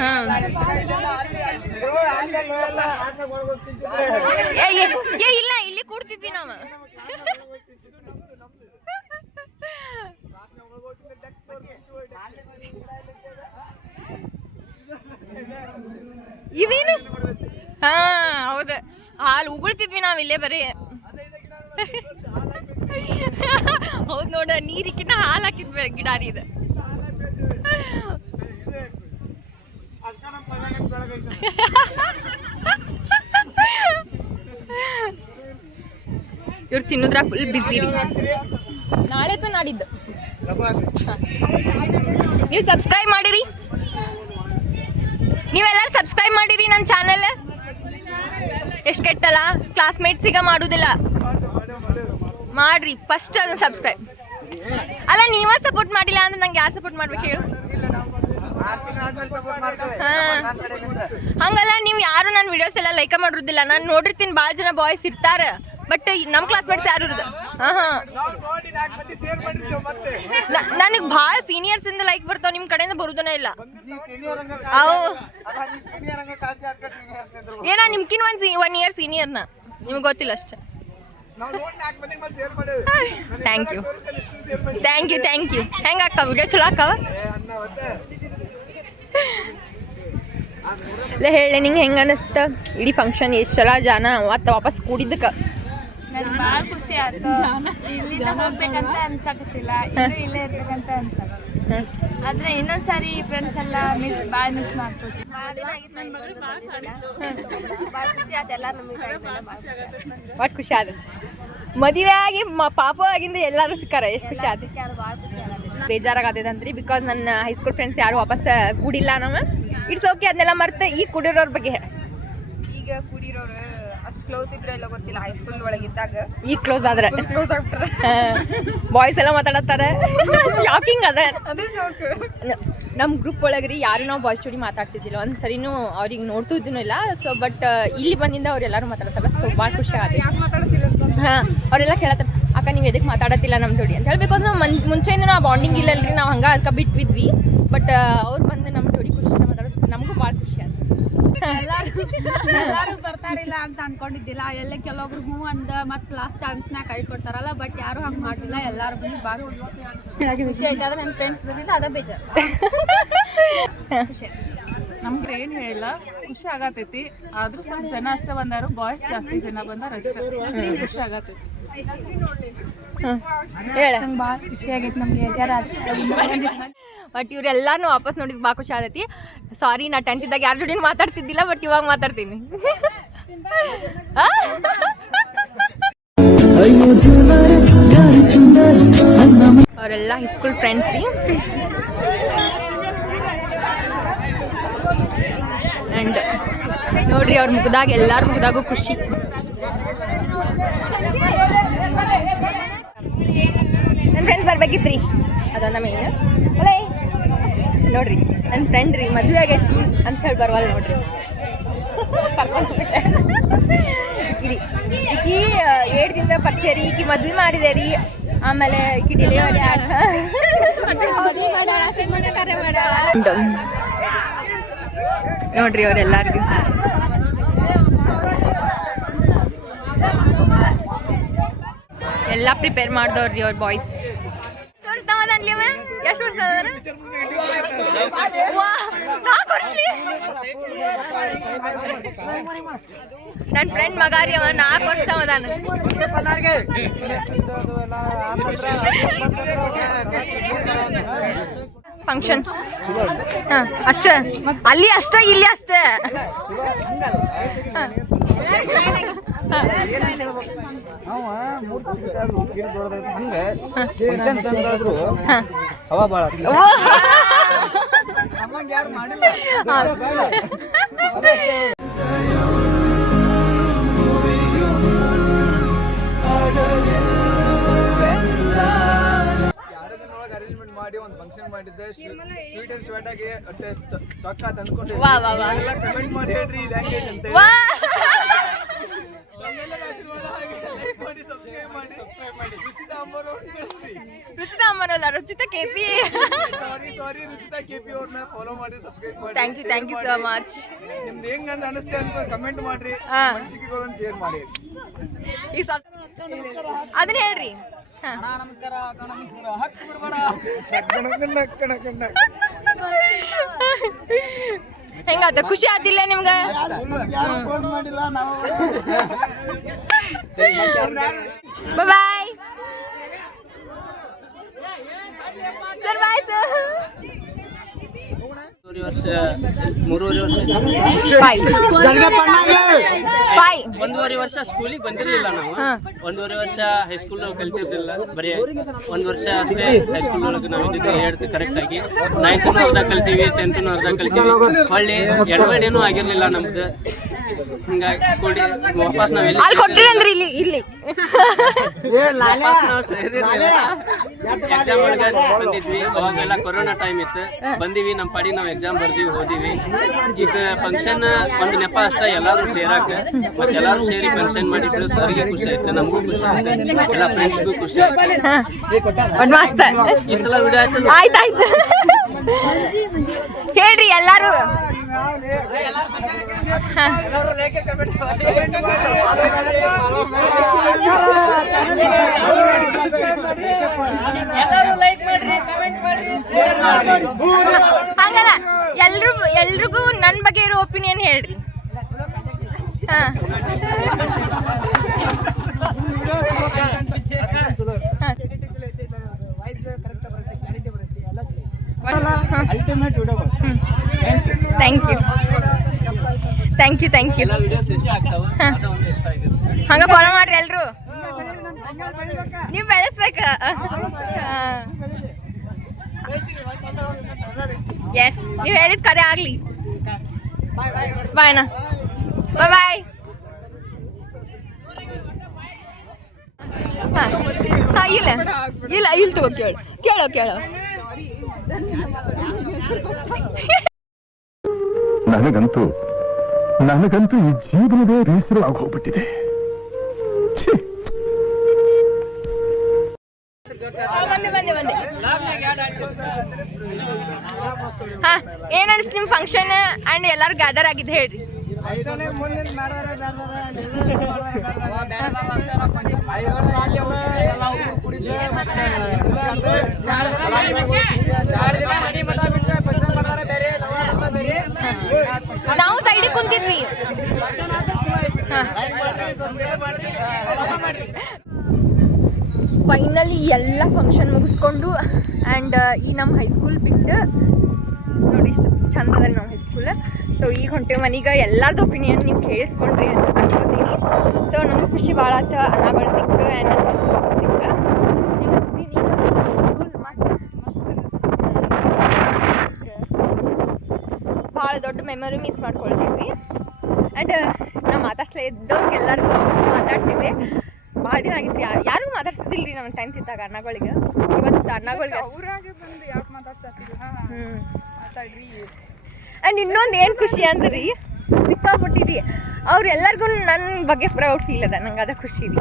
ಹಾಂ, ಇಲ್ಲ ಇಲ್ಲಿ ಕೂಡ್ತಿದ್ವಿ ನಾವು. ಇದೇನು? ಹಾ ಹೌದು, ಹಾಲು ಉಗುಳ್ತಿದ್ವಿ ನಾವ್ ಇಲ್ಲೇ ಬರೀ. ಹೌದು ನೋಡಿ. ನೋಡ, ನೀರಿಕಿನ್ನ ಹಾಲು ಹಾಕಿದ್ವಿ ಗಿಡ ರೀ ಇದು. ಇವ್ರು ತಿನ್ನೋದ್ರಾಗ ಫುಲ್ ಬಿಸಿ ರೀ. ನಾಳೆ ತ ನಾಡಿದ್ದು ನೀವು ಸಬ್ಸ್ಕ್ರೈಬ್ ಮಾಡಿರಿ, ನೀವೆಲ್ಲರೂ ಸಬ್ಸ್ಕ್ರೈಬ್ ಮಾಡಿರಿ ನನ್ನ ಚಾನೆಲ್. ಎಷ್ಟು ಕೆಟ್ಟಲ್ಲ, ಕ್ಲಾಸ್ಮೇಟ್ಸಿಗೆ ಮಾಡೋದಿಲ್ಲ, ಮಾಡ್ರಿ ಫಸ್ಟ್ ಅದನ್ನ ಸಬ್ಸ್ಕ್ರೈಬ್. ಅಲ್ಲ ನೀವೇ ಸಪೋರ್ಟ್ ಮಾಡಿಲ್ಲ ಅಂದ್ರೆ ನಂಗೆ ಯಾರು ಸಪೋರ್ಟ್ ಮಾಡ್ಬೇಕು ಹೇಳು? ಹಂಗಲ್ಲ, ನೀವು ಯಾರು ನನ್ನ ವಿಡಿಯೋಸ್ ಎಲ್ಲ ಲೈಕ್ ಮಾಡಿರೋದಿಲ್ಲ. ನಾನು ನೋಡಿರ್ತೀನಿ ಭಾಳ ಜನ ಬಾಯ್ಸ್ ಇರ್ತಾರೆ, ಬಟ್ ನಮ್ಮ ಕ್ಲಾಸ್ಮೇಟ್ಸ್ ಯಾರು ಇರೋದು. ನನಗೆ ಭಾಳ ಸೀನಿಯರ್ಸ್ ಇಂದ ಲೈಕ್ ಬರ್ತಾವ, ನಿಮ್ಮ ಕಡೆಯಿಂದ ಬರುದನೇ ಇಲ್ಲ. ಅವು ಏನ ನಿಮ್ಕಿನ್ 1 ಇಯರ್ ಸೀನಿಯರ್ನ, ನಿಮ್ಗೆ ಗೊತ್ತಿಲ್ಲ ಅಷ್ಟೇ. Thank you thank you thank you. ಹೆಂಗೆ ಅಕ್ಕ ವಿಡಿಯೋ ಚಲೋ ಅಕ್ಕವ? ಇಲ್ಲ ಹೇಳಿ, ನಿಂಗೆ ಹೆಂಗೆ ಅನಿಸ್ತ ಇಡೀ ಫಂಕ್ಷನ್? ಎಷ್ಟು ಚಲೋ ಜನ ಮತ್ತು ವಾಪಸ್ ಕೂಡಿದ್ದಕ್ಕೆ? ನನಗೆ ಭಾಳ ಖುಷಿ ಆಯ್ತು. ಇಲ್ಲಿಂದ ಹೋಗ್ಬೇಕಂತ ಅನ್ಸಕತ್ತಿಲ್ಲ, ಇಲ್ಲೇ ಇರ್ಬೇಕಂತ ಅನ್ಸಕ. ಆದ್ರೆ ಇನ್ನೊಂದ್ಸಾರಿ ಫ್ರೆಂಡ್ಸ್ ಎಲ್ಲ ಭಾಳ ಮಿಸ್ ಮಾಡ್ಕೋತೀವಿ. ಒಟ್ಟು ಖುಷಿ ಆದ. ಮದುವೆ ಆಗಿ ಪಾಪ ಆಗಿಂದ ಎಲ್ಲರೂ ಸಿಕ್ಕಾರ, ಎಷ್ಟು ಖುಷಿ ಆದ. ಬೇಜಾರಾಗತ್ತಂತ್ರಿ, ಬಿಕಾಸ್ ನನ್ನ ಹೈಸ್ಕೂಲ್ ಫ್ರೆಂಡ್ಸ್ ಯಾರು ವಾಪಸ್ ಕೂಡಿಲ್ಲ. ನಾವು ಇಟ್ಸ್ ಓಕೆ, ಅದನ್ನೆಲ್ಲ ಮರ್ತು ಈಗ ಕೂಡಿರೋರ ಬಗ್ಗೆ. ಈಗ ಕೂಡಿರೋರು ಅಷ್ಟು ಕ್ಲೋಸ್ ಇದ್ರೆ ಎಲ್ಲ ಗೊತ್ತಿಲ್ಲ, ಹೈಸ್ಕೂಲ್ ಒಳಗಿದ್ದಾಗ ಈಗ ಕ್ಲೋಸ್ ಆದ್ರೆ ಕ್ಲೋಸ್ ಆಗ್ಬಿಟ್ರೆ ಬಾಯ್ಸ್ ಎಲ್ಲ ಮಾತಾಡತ್ತಾರೆ. ಶಾಕಿಂಗ್ ಅದ. ಅದೇ ಶಾಕ್. ನಮ್ಮ ಗ್ರೂಪ್ ಒಳಗೆ ರೀ ಯಾರು ನಾವು ಬಾಯ್ಸ್ ಜೋಡಿ ಮಾತಾಡ್ತಿದ್ದಿಲ್ಲ, ಒಂದು ಸರಿನೂ ಅವ್ರಿಗೆ ನೋಡ್ತಿದ್ದೂ ಇಲ್ಲ. ಸೊ ಬಟ್ ಇಲ್ಲಿ ಬಂದಿಂದ ಅವ್ರೆಲ್ಲರೂ ಮಾತಾಡ್ತಾರೆ. ಸೊ ಭಾಳ ಖುಷಿ ಆಗುತ್ತೆ. ಯಾಕೆ ಮಾತಾಡ್ತಿಲ್ಲ ಅಂತ ಹಾಂ, ಅವರೆಲ್ಲ ಕೇಳತ್ತಾರೆ, ಅಕ್ಕ ನೀವು ಎದಕ್ಕೆ ಮಾತಾಡತ್ತಿಲ್ಲ ನಮ್ಮ ಜೋಡಿ ಅಂತ ಹೇಳಿ. ಬಿಕಾಸ್ ನಾವು ಮುಂಚೆಯಿಂದ ನಾವು ಬಾಂಡಿಂಗ್ ಇಲ್ಲಲ್ರಿ, ನಾವು ಹಂಗೆ ಅದಕ್ಕೆ ಬಿಟ್ವಿದ್ವಿ. ಬಟ್ ಅವ್ರು ಬಂದು ನಮ್ಮ ಜೋಡಿ ಖುಷಿಯಿಂದ ಮಾತಾಡೋದು ನಮಗೂ ಭಾಳ ಖುಷಿ ಆಯ್ತು. ಎಲ್ಲರೂ ಬರ್ತಾರಿಲ್ಲ ಅಂತ ಅನ್ಕೊಂಡಿದ್ದಿಲ್ಲ. ಎಲ್ಲ ಕೆಲವೊಬ್ರು ಹ್ಞೂ ಅಂದ ಮತ್ತು ಲಾಸ್ಟ್ ಚಾನ್ಸ್ನಾಗ ಕೈ ಕೊಡ್ತಾರಲ್ಲ, ಬಟ್ ಯಾರು ಹಂಗೆ ಮಾಡಿಲ್ಲ. ಎಲ್ಲರೂ ಬಂದು ಭಾಳ ಖುಷಿ ಆಯ್ತು. ಆದ್ರೆ ನನ್ನ ಫ್ರೆಂಡ್ಸ್ ಬಂದಿಲ್ಲ, ಅದ ಬೇಜಾರು. ನಮ್ಗೆ ಏನು ಹೇಳಿಲ್ಲ, ಖುಷಿ ಆಗತೈತಿ. ಆದ್ರೂ ಸ್ವಲ್ಪ ಜನ ಅಷ್ಟೇ ಬಂದಾರು, ಬಾಯ್ಸ್ ಜಾಸ್ತಿ ಜನ ಬಂದಾರ ಅಷ್ಟೇ. ಖುಷಿ ಆಗತೈತಿ. ಹೇಳ, ಭಾಳ ಖುಷಿ ಆಗೈತಿ ನಮ್ಗೆ. ಬಟ್ ಇವರೆಲ್ಲಾನು ವಾಪಸ್ ನೋಡಿದ್ ಭಾಳ ಖುಷಿ ಆಗೈತಿ. ಸಾರಿ, ನಾ 10th ಇದ್ದಾಗ ಯಾರ ಜೋಡಿ ಮಾತಾಡ್ತಿದ್ದಿಲ್ಲ, ಬಟ್ ಇವಾಗ ಮಾತಾಡ್ತೀನಿ. ಅವರೆಲ್ಲ ಹೈಸ್ಕೂಲ್ ಫ್ರೆಂಡ್ಸ್ ರೀ. ಆ್ಯಂಡ್ ನೋಡ್ರಿ ಅವ್ರ ಮುಖದಾಗ, ಎಲ್ಲರ ಮುಖದಾಗೂ ಖುಷಿ. ನನ್ನ ಫ್ರೆಂಡ್ಸ್ ಬರ್ಬೇಕಿತ್ರಿ, ಅದೊಂದ ಮೇನ್. ಅಲ್ಲೇ ನೋಡ್ರಿ ನನ್ನ ಫ್ರೆಂಡ್ ರೀ, ಮದುವೆ ಆಗೈತಿ ಅಂತ ಹೇಳಿ ಬರವಲ್ಲ ನೋಡ್ರಿ. ಈಕಿ ರೀ, ಈಕಿ 7 ದಿನದ ಪರಿಚಯ ರೀ. ಈಕಿ ಮದ್ವೆ ಮಾಡಿದೆ ರೀ, ಆಮೇಲೆ ಈಕಿ ಡೆಲಿವರಿ ನೋಡ್ರಿ ಅವರೆಲ್ಲರಿಗೂ ಎಲ್ಲ ಪ್ರಿಪೇರ್ ಮಾಡ್ದವ್ರಿ ಅವ್ರ ಬಾಯ್ಸ್. ಎಷ್ಟು ವರ್ಷ ಅನ್ಲಿ ಅವ? ಎಷ್ಟು ವರ್ಷ ನನ್ನ ಫ್ರೆಂಡ್ ಮಗ ರೀ, ಅವ 4 ವರ್ಷ ಅದಾನ. ಫಂಕ್ಷನ್ ಹಾಂ ಅಷ್ಟೇ, ಅಲ್ಲಿ ಅಷ್ಟೇ, ಇಲ್ಲಿ ಅಷ್ಟೇ. ಅರೇಂಜ್ಮೆಂಟ್ ಮಾಡಿ ಒಂದು ಫಂಕ್ಷನ್ ಮಾಡಿದ್ದೆ. ಸ್ವೀಟ್ ಅಂಡ್ ಸ್ವೀಟ್ ಆಗಿ ಚೊಕ್ಕ ತಂದ್ಕೊಂಡು ಕಮೆಂಟ್ ಮಾಡಿ ಹೇಳ್ರಿ ಇದು ಹೆಂಗೈತೆ ಅಂತ. ರುಚಿತಾ ಅಮ್ಮನಲ್ಲ, Ruchita KP. Sorry Ruchita KP ಅವ್ರನ್ನ ಫಾಲೋ ಮಾಡಿ, ಸಬ್ಸ್ಕ್ರೈಬ್ ಮಾಡಿ. Thank you so much. ನಿಮ್ದು ಹೆಂಗ್ ಅಂತ ಅನಿಸ್ತೆ ಅಂತ ಕಮೆಂಟ್ ಮಾಡ್ರಿ, ಅನಿಸಿಕೆಗಳನ್ನು ಶೇರ್ ಮಾಡಿ. ಈಗ ಅದನ್ನ ಹೇಳ್ರಿ. ನಮಸ್ಕಾರ ಹತ್ತು ಬಿಡ್ಬೇಡ. ಹೆಂಗಾತ? ಖುಷಿ ಆದಿಲ್ಲ ನಿಮ್ಗೆ? ಬಾಯ್. ಮೂರುವರೆ ವರ್ಷ 1.5 ವರ್ಷ ಸ್ಕೂಲಿಗೆ ಬಂದಿರಲಿಲ್ಲ ನಾವು. 1.5 ವರ್ಷ ಹೈಸ್ಕೂಲ್ ಕಲ್ತಿರ್ಲಿಲ್ಲ, ಬರೀ 1 ವರ್ಷ ಅಷ್ಟೇ ಹೈಸ್ಕೂಲ್ ಒಳಗೆ ನಾವು ಇದ್ದಿದ್ದು ಹೇಳ್ತೀವಿ ಕರೆಕ್ಟಾಗಿ. 9th ಅರ್ಧ ಕಲ್ತೀವಿ, 10th ಅರ್ಧ ಕಲ್ತೀವಿ. ಒಳ್ಳೆ ಎಡವಡೇನೂ ಆಗಿರಲಿಲ್ಲ ನಮ್ದು. ಹಿಂಗಾಗಿ ಕೊಡಿ ವಾಪಸ್ ನಾವು ಅಲ್ಲಿ ಕೊಟ್ಟಿರಂದ್ರಿ ಇಲ್ಲಿ ನಾವು ಸೇರಿರ್ಲಿಲ್ಲ. ಎಕ್ಸಾಮ್ ಒಳಗೆ ಬಂದಿದ್ವಿ, ಅವಾಗೆಲ್ಲ ಕೊರೋನಾ ಟೈಮ್ ಇತ್ತು. ಬಂದಿವಿ, ನಮ್ಮ ಪಾಡಿ ನಾವು ಎಕ್ಸಾಮ್ ಬರ್ದಿವಿ, ಓದಿವಿ. ಈಗ ಫಂಕ್ಷನ್ ಒಂದು ನೆಪ ಅಷ್ಟ, ಎಲ್ಲರೂ ಸೇರಾಕ ಮತ್ತೆ ಎಲ್ಲರೂ ಸೇರಿ ಫಂಕ್ಷನ್ ಮಾಡಿದ್ರು. ಸರ್ಗೆ ಖುಷಿ ಆಯ್ತು, ನಮಗೂ ಖುಷಿ ಆಯ್ತು, ಎಲ್ಲ ಫ್ರೆಂಡ್ಸ್ಗೂ ಖುಷಿ ಆಯ್ತು. ಈ ಸಲ ವಿಡಿಯೋ ಆಯ್ತು. ಆಯ್ತಾಯ್ತು ಹೇಳ್ರಿ ಎಲ್ಲಾರು. ಹಂಗಲ್ಲ, ಎಲ್ರಿಗೂ ನನ್ನ ಬಗ್ಗೆ ಇರೋ ಒಪಿನಿಯನ್ ಹೇಳ್ರಿ. ಥ್ಯಾಂಕ್ ಯು ಹಂಗ ಫಾಲೋ ಮಾಡ್ರಿ ಎಲ್ರು. ನೀವು ಬೆಳೆಸ್ಬೇಕ. ಎಸ್, ನೀವು ಹೇಳಿದ ಕರೆ ಆಗ್ಲಿ. ಬಾಯ್ನಾ, ಬಾಯ್. ಇಲ್ಲ ತಗೋ, ಕೇಳೋ. ನನಗಂತೂ ಈ ಜೀವನವೇ ಬೇಸರ ಆಗೋಗ್ಬಿಟ್ಟಿದೆ. ಏನ್ ಅನ್ಸ್ ನಿಮ್ ಫಂಕ್ಷನ್ ಅಂಡ್ ಎಲ್ಲಾರು ಗ್ಯಾದರ್ ಆಗಿದ್ದು ಹೇಳ್ರಿ. ನಾವು ಸೈಡಿಗೆ ಕುಂತಿದ್ವಿ. ಫೈನಲಿ ಎಲ್ಲ ಫಂಕ್ಷನ್ ಮುಗಿಸ್ಕೊಂಡು ಆ್ಯಂಡ್ ಈ ನಮ್ಮ ಹೈಸ್ಕೂಲ್ ಬಿಟ್ಟು ನೋಡಿ ಇಷ್ಟು ಚಂದ ಅದ ನಮ್ಮ ಹೈಸ್ಕೂಲ್. ಸೊ ಈಗ ಹೊಂಟೇವೆ ಮನೀಗ. ಎಲ್ಲರದ್ದು ಒಪಿನಿಯನ್ ನೀವು ಕೇಳಿಸ್ಕೊಂಡ್ರಿ ಅಂತ ಅನ್ಕೋತೀನಿ. ಸೊ ನಮಗೂ ಖುಷಿ ಭಾಳ ಆತ, ಅಣ್ಣಗಳು ಸಿಕ್ಕ ಆ್ಯಂಡ್ ನನ್ನ ಫ್ರೆಂಡ್ಸ್ ವಾಪಸ್ ಸಿಕ್ಕ. ಭಾಳ ದೊಡ್ಡ ಮೆಮೊರಿ ಮಿಸ್ ಮಾಡ್ಕೊಳ್ತೀವಿ. ಆ್ಯಂಡ್ ನಾ ಮಾತಾಡ್ಸ್ಲೇ ಇದ್ದವ್ರಿಗೆ ಎಲ್ಲರಿಗೂ ಮಾತಾಡ್ಸಿದ್ದೆ. ಭಾಳ ದಿನ ಆಗಿತ್ತು, ಯಾರಿಗೂ ಮಾತಾಡ್ಸಿದ್ದಿಲ್ಲ ರೀ ನಮ್ಮ ಟೈಮ್ ತಿಂತಾಗ ಅಣ್ಣಗಳಿಗೆ. ಇವತ್ತು ಅಣ್ಣಗಳಿಗೆ ಆ್ಯಂಡ್ ಇನ್ನೊಂದು ಏನು ಖುಷಿ ಅಂದ್ರೆ ಸಿಕ್ಕಾಪಟ್ಟಿರಿ ಅವ್ರು ಎಲ್ಲರಿಗೂ ನನ್ನ ಬಗ್ಗೆ ಪ್ರೌಡ್ ಫೀಲ್ ಅದ, ನಂಗೆ ಅದ ಖುಷಿ ರೀ.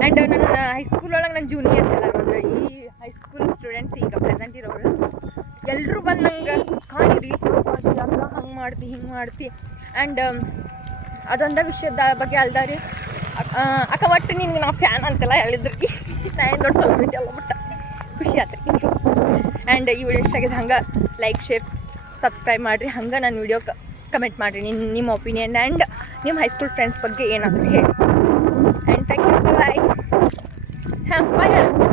ಆ್ಯಂಡ್ ನನ್ನ ಹೈಸ್ಕೂಲ್ ಒಳಗೆ ನನ್ನ ಜೂನಿಯರ್ಸ್ ಎಲ್ಲರೂ ಅಂದ್ರೆ ಈ ಹೈಸ್ಕೂಲ್ ಸ್ಟೂಡೆಂಟ್ಸ್ ಈಗ ಪ್ರೆಸೆಂಟ್ ಇರೋರು ಎಲ್ಲರೂ ಬಂದು ನಂಗೆ ಕಾಣಿ ರೀಲ್ಸ್ ಮಾಡ್ತಿ, ಅಲ್ಲ ಹಂಗೆ ಮಾಡ್ತಿ ಹಿಂಗೆ ಮಾಡ್ತಿ. ಆ್ಯಂಡ್ ಅದೊಂದೇ ವಿಷಯದ ಬಗ್ಗೆ ಅಲ್ದಾರಿ ಅಕ್ಕ ಒಟ್ಟು ನಿನ್ಗೆ ನಾವು ಫ್ಯಾನ್ ಅಂತೆಲ್ಲ ಹೇಳಿದ್ರಿ. ನಾ ಏನು ದೊಡ್ಡ ಸೆಲೆಬ್ರಿಟಿ ಅಲ್ಲ, ಬಿಟ್ಟ ಖುಷಿ ಆತ್ರಿ. ಆ್ಯಂಡ್ ಈ ವಿಡಿಯೋ ಇಷ್ಟ ಆಗಿದೆ ಹಂಗೆ ಲೈಕ್, ಶೇರ್, ಸಬ್ಸ್ಕ್ರೈಬ್ ಮಾಡಿರಿ. ಹಂಗೆ ನನ್ನ ವಿಡಿಯೋಕ್ಕೆ ಕಮೆಂಟ್ ಮಾಡಿರಿ ನಿಮ್ಮ ಒಪಿನಿಯನ್ ಆ್ಯಂಡ್ ನಿಮ್ಮ ಹೈಸ್ಕೂಲ್ ಫ್ರೆಂಡ್ಸ್ ಬಗ್ಗೆ ಏನಾದರೂ ಹೇಳಿ. ಆ್ಯಂಡ್ ಥ್ಯಾಂಕ್ ಯು, ಬಾಯ್. ಬಾಯ್ ಹೇಳಿ.